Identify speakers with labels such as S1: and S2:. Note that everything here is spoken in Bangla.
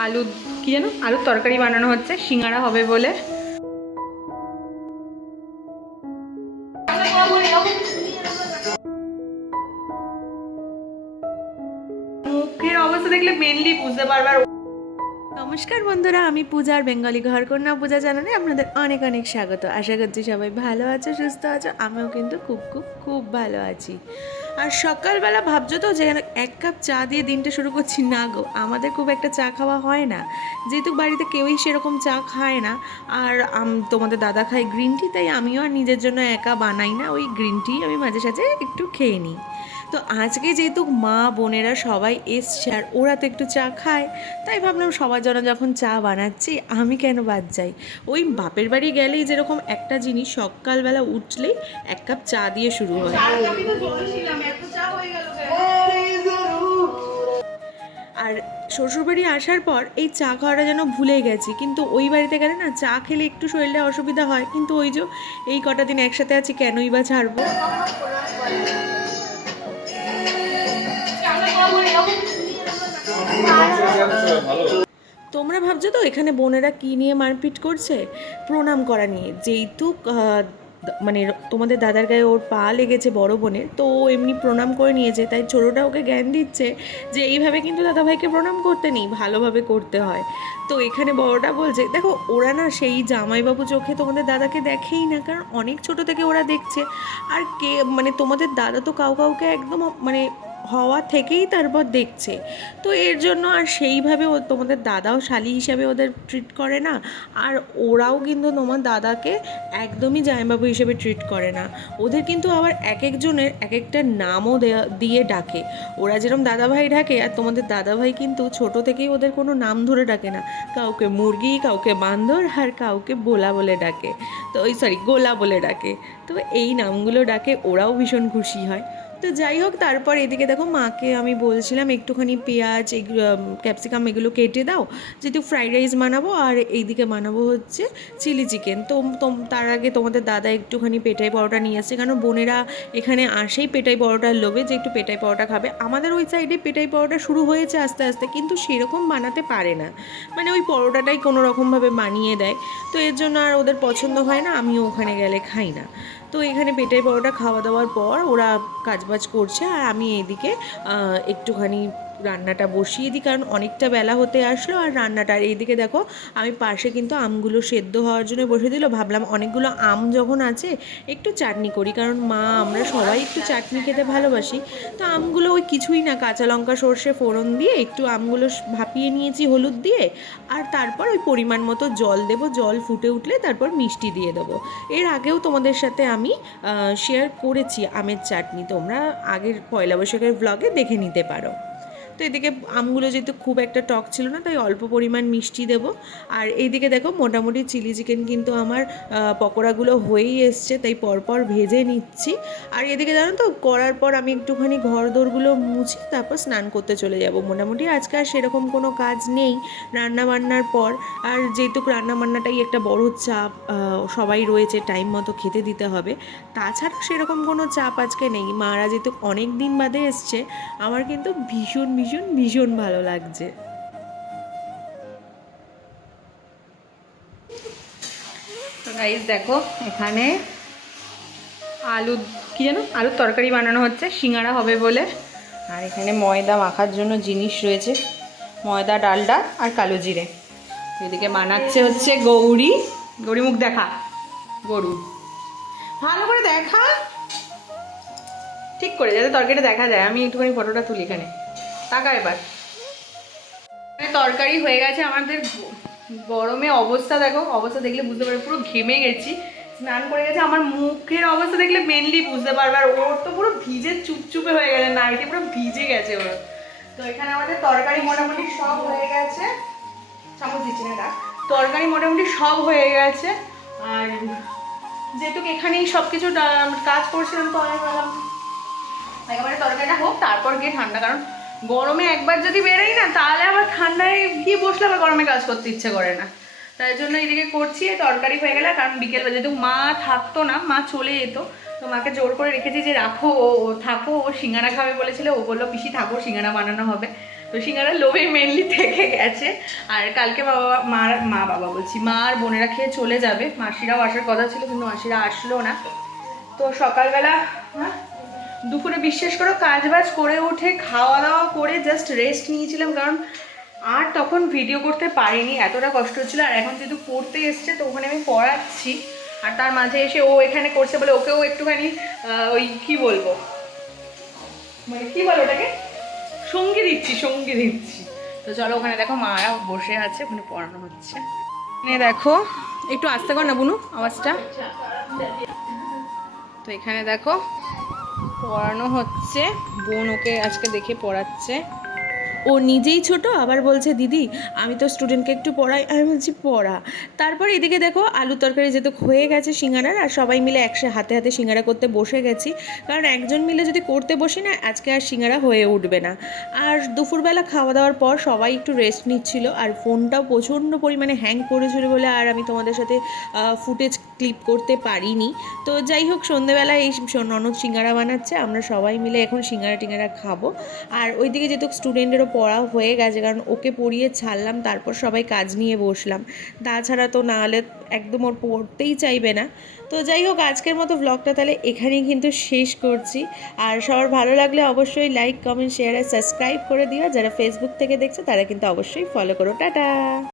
S1: আলু, কি যেন? আলুর তরকারি বানানো হচ্ছে, সিঙ্গারা হবে বলে। মুখের অবস্থা দেখলে বুঝতে নমস্কার বন্ধুরা, আমি পূজার বেঙ্গলি ঘরকন্যা পূজা চ্যানেলে আপনাদের অনেক অনেক স্বাগত। আশা করছি সবাই ভালো আছো, সুস্থ আছো, আমিও কিন্তু খুব খুব খুব ভালো আছি। আর সকালবেলা ভাবছ তো যে এক কাপ চা দিয়ে দিনটা শুরু করছি? না গো, আমাদের খুব একটা চা খাওয়া হয় না। যেহেতু বাড়িতে কেউই সেরকম চা খায় না, আর তোমাদের দাদা খায় গ্রিন টি তাই আমিও আর নিজের জন্য একা বানাই না। ওই গ্রিন টি আমি মাঝে সাঝে একটু খেয়ে নিই। তো আজকে যেহেতু মা, বোনেরা সবাই এসছে আর ওরা তো একটু চা খায়, তাই ভাবলাম সবার জন্য যখন চা বানাচ্ছি, আমি কেন বাদ যাই? ওই বাপের বাড়ি গেলেই যেরকম একটা জিনিস সকালবেলা উঠলেই এক কাপ চা দিয়ে শুরু হয়। আর শ্বশুরবাড়ি আসার পর এই চা খাওয়াটা যেন ভুলে গেছি, কিন্তু ওই বাড়িতে গেলে না চা খেলে একটু শরীরে অসুবিধা হয়, কিন্তু ওই যে এই কটা দিন একসাথে আছি কেনই বা ছাড়বো? তোমরা ভাবছ তো এখানে বোনেরা কি নিয়ে মারপিট করছে? প্রণাম করা নিয়ে। যেহেতু মানে তোমাদের দাদার গায়ে ওর পা লেগেছে বড় বোনের, তো ও এমনি প্রণাম করে নিয়েছে, তাই ছোটোটা ওকে জ্ঞান দিচ্ছে যে এইভাবে কিন্তু দাদাভাইকে প্রণাম করতে নেই, ভালোভাবে করতে হয়। তো এখানে বড়টা বলছে, দেখো, ওরা না সেই জামাইবাবু চোখে তোমাদের দাদাকে দেখেই না, কারণ অনেক ছোট থেকে ওরা দেখছে। আর কে মানে তোমাদের দাদা তো কাউ কাউকে একদম মানে হওয়া থেকেই তারপর দেখছে। তো এর জন্য আর সেইভাবে ও তোমাদের দাদাও শালি হিসাবে ওদের ট্রিট করে না, আর ওরাও কিন্তু তোমার দাদাকে একদমই জামাইবাবু হিসেবে ট্রিট করে না। ওদের কিন্তু আবার এক একজনের এক একটা নামও দেয়া ডাকে। ওরা যেরকম দাদাভাই ডাকে, আর তোমাদের দাদাভাই কিন্তু ছোট থেকেই ওদের কোনো নাম ধরে ডাকে না। কাউকে মুরগি, কাউকে বান্দর, আর কাউকে বোলা বলে ডাকে। তো ওই সরি গোলা বলে ডাকে। তো এই নামগুলো ডাকে, ওরাও ভীষণ খুশি হয়। তো যাই হোক, তারপর এদিকে দেখো মাকে আমি বলছিলাম একটুখানি পেঁয়াজ এই ক্যাপসিকাম এগুলো কেটে দাও, যেহেতু ফ্রাইড রাইস বানাবো আর এইদিকে বানাবো হচ্ছে চিলি চিকেন তো তার আগে তোমাদের দাদা একটুখানি পেটাই পরোটা নিয়ে আসছে, কারণ বোনেরা এখানে আসেই পেটাই পরোটার লোভে যে একটু পেটাই পরোটা খাবে। আমাদের ওই সাইডে পেটাই পরোটা শুরু হয়েছে আস্তে আস্তে, কিন্তু সেরকম বানাতে পারে না। মানে ওই পরোটাটাই কোনো রকমভাবে বানিয়ে দেয়। তো এর জন্য আর ওদের পছন্দ হয় না, আমিও ওখানে গেলে খাই না। তো এখানে পেটাই পরোটা খাওয়া দাওয়ার পর ওরা কাজবাজ করছে আর আমি এদিকে একটুখানি রান্নাটা বসিয়ে দিই, কারণ অনেকটা বেলা হতে আসলো আর রান্নাটা, আর এইদিকে দেখো আমি পাশে কিন্তু আমগুলো সেদ্ধ হওয়ার জন্য বসে দিল। ভাবলাম অনেকগুলো আম যখন আছে, একটু চাটনি করি, কারণ মা, আমরা সবাই একটু চাটনি খেতে ভালোবাসি। তো আমগুলো ওই কিছুই না, কাঁচা লঙ্কা, সর্ষে, ফোড়ন দিয়ে একটু আমগুলো ভাপিয়ে নিয়েছি হলুদ দিয়ে, আর তারপর ওই পরিমাণ মতো জল দেবো। জল ফুটে উঠলে তারপর মিষ্টি দিয়ে দেবো। এর আগেও তোমাদের সাথে আমি শেয়ার করেছি আমের চাটনি। তোমরা আগের পয়লা বৈশাখের ব্লগে দেখে নিতে পারো। এদিকে আমগুলো যেহেতু খুব একটা টক ছিল না, তাই অল্প পরিমাণ মিষ্টি দেবো। আর এইদিকে দেখো মোটামুটি চিলি চিকেন কিন্তু আমার পকোড়াগুলো হয়েই এসছে, তাই পরপর ভেজে নিচ্ছি। আর এদিকে জানো তো, করার পর আমি একটুখানি ঘর দোরগুলো মুছি, তারপর স্নান করতে চলে যাব মোটামুটি। আজকে আর সেরকম কোনো কাজ নেই রান্না বান্নার পর। আর যেহেতু রান্না বান্নাটাই একটা বড় চাপ সবাই রয়েছে, টাইম মতো খেতে দিতে হবে। তাছাড়া সেরকম কোনো চাপ আজকে নেই। মারা যেহেতু অনেক দিন বাদে এসছে, আমার কিন্তু ভীষণ ভীষণ ভীষণ ভীষণ ভালো লাগছে। দেখো, এখানে আলু, কি যেন? আলুর তরকারি বানানো হচ্ছে, সিঙ্গারা হবে বলে। আর এখানে ময়দা মাখার জন্য জিনিস রয়েছে, ময়দা ডালডা আর কালো জিরে। এদিকে বানাচ্ছে হচ্ছে গৌরী। গৌরী মুখ দেখা, গরু। ভালো করে দেখা। ঠিক করে, যাতে তরকারিটা দেখা যায়। আমি একটুখানি ফটোটা তুলি এখানে। টাকা এবার। তরকারি হয়ে গেছে, আমাদের গরমে অবস্থা দেখো, অবস্থা দেখলে বুঝতে পারবে, পুরো ঘেমে গেছি। স্নান করে গেছে, আমার মুখের অবস্থা দেখলে মেনলি বুঝতে পারবে, আর ওর তো পুরো ভিজে চুপচুপে হয়ে গেছে নাইটি পুরো ভিজে গেছে ওর। তো এখানে আমাদের তরকারি মোটামুটি সব হয়ে গেছে। চামচ দিচ্ছি, না তরকারি মোটামুটি সব হয়ে গেছে, আর যেহেতু এখানেই সব কিছু কাজ করছিলাম, তো অনেক বেলা একেবারে তরকারিটা হোক, তারপর গিয়ে ঠান্ডা, কারণ গরমে একবার যদি বেরোই না, তাহলে আবার ঠান্ডায় গিয়ে বসলে আবার গরমে কাজ করতে ইচ্ছে করে না। তাই জন্য এদিকে করছি তরকারি হয়ে গেলে, কারণ বিকেল যেহেতু মা থাকতো না, মা চলে যেত, তো মাকে জোর করে রেখেছি যে রাখো, ও থাকো, ও সিঙ্গারা খাবে বলেছিল, ও বলল, পিসি থাকো, সিঙ্গারা বানানো হবে। তো সিঙ্গারা লোভে মেনলি থেকে
S2: গেছে। আর কালকে বাবা মা মা বাবা বলছি, মা আর বোনেরা খেয়ে চলে যাবে। মাসিরাও আসার কথা ছিল, কিন্তু মাসিরা আসলো না। তো সকালবেলা হ্যাঁ দুপুরে বিশ্বাস করো কাজ বাজ করে উঠে খাওয়া দাওয়া করে জাস্ট রেস্ট নিয়েছিলাম, কারণ আর তখন ভিডিও করতে পারিনি, এতটা কষ্ট হচ্ছিল আর এখন যেহেতু পড়তে এসছে, তো ওখানে আমি পড়াচ্ছি। আর তার মাঝে এসে ও এখানে করছে বলে ওকেও একটুখানি ওই কি বলব? মানে কি বলো ওটাকে? সঙ্গী দিচ্ছি সঙ্গী দিচ্ছি। তো চলো ওখানে দেখো মারা বসে আছে, ওখানে পড়ানো হচ্ছে। এখানে দেখো, একটু আস্তে কর না বুনু, আওয়াজটা। তো এখানে দেখো পড়ানো হচ্ছে। বোন ওকে আজকে দেখে পড়াচ্ছে।
S1: ও নিজেই ছোট, আবার বলছে, দিদি, আমি তো স্টুডেন্টকে একটু পড়াই। আমি বলছি, পড়া। তারপর এদিকে দেখো আলু তরকারি যেহেতু হয়ে গেছে সিঙ্গারার, আর সবাই মিলে একসাথে হাতে হাতে সিঙ্গারা করতে বসে গেছি। কারণ একজন মিলে যদি করতে বসি না, আজকে আর সিঙ্গারা হয়ে উঠবে না। আর দুপুরবেলা খাওয়া দাওয়ার পর সবাই একটু রেস্ট নিচ্ছিল, আর ফোনটাও প্রচণ্ড পরিমাণে হ্যাং করেছিল বলে আর আমি তোমাদের সাথে ফুটেজ ক্লিপ করতে পারিনি। তো যাই হোক, সন্ধেবেলা এই ননদ সিঙ্গারা বানাচ্ছে, আমরা সবাই মিলে এখন সিঙ্গারা টিঙ্গারা খাব। আর ওইদিকে যেহেতু স্টুডেন্টেরও পড়া হয়ে গেছে, কারণ ওকে পড়িয়ে ছাড়লাম, তারপর সবাই কাজ নিয়ে বসলাম। তাছাড়া তো না হলে একদম ওর পড়তেই চাইবে না। তো যাই হোক, আজকের মতো ব্লগটা তাহলে এখানেই কিন্তু শেষ করছি। আর সবার ভালো লাগলে অবশ্যই লাইক কমেন্ট শেয়ার আর সাবস্ক্রাইব করে দিও। যারা ফেসবুক থেকে দেখছে, তারা কিন্তু অবশ্যই ফলো করো। টাটা!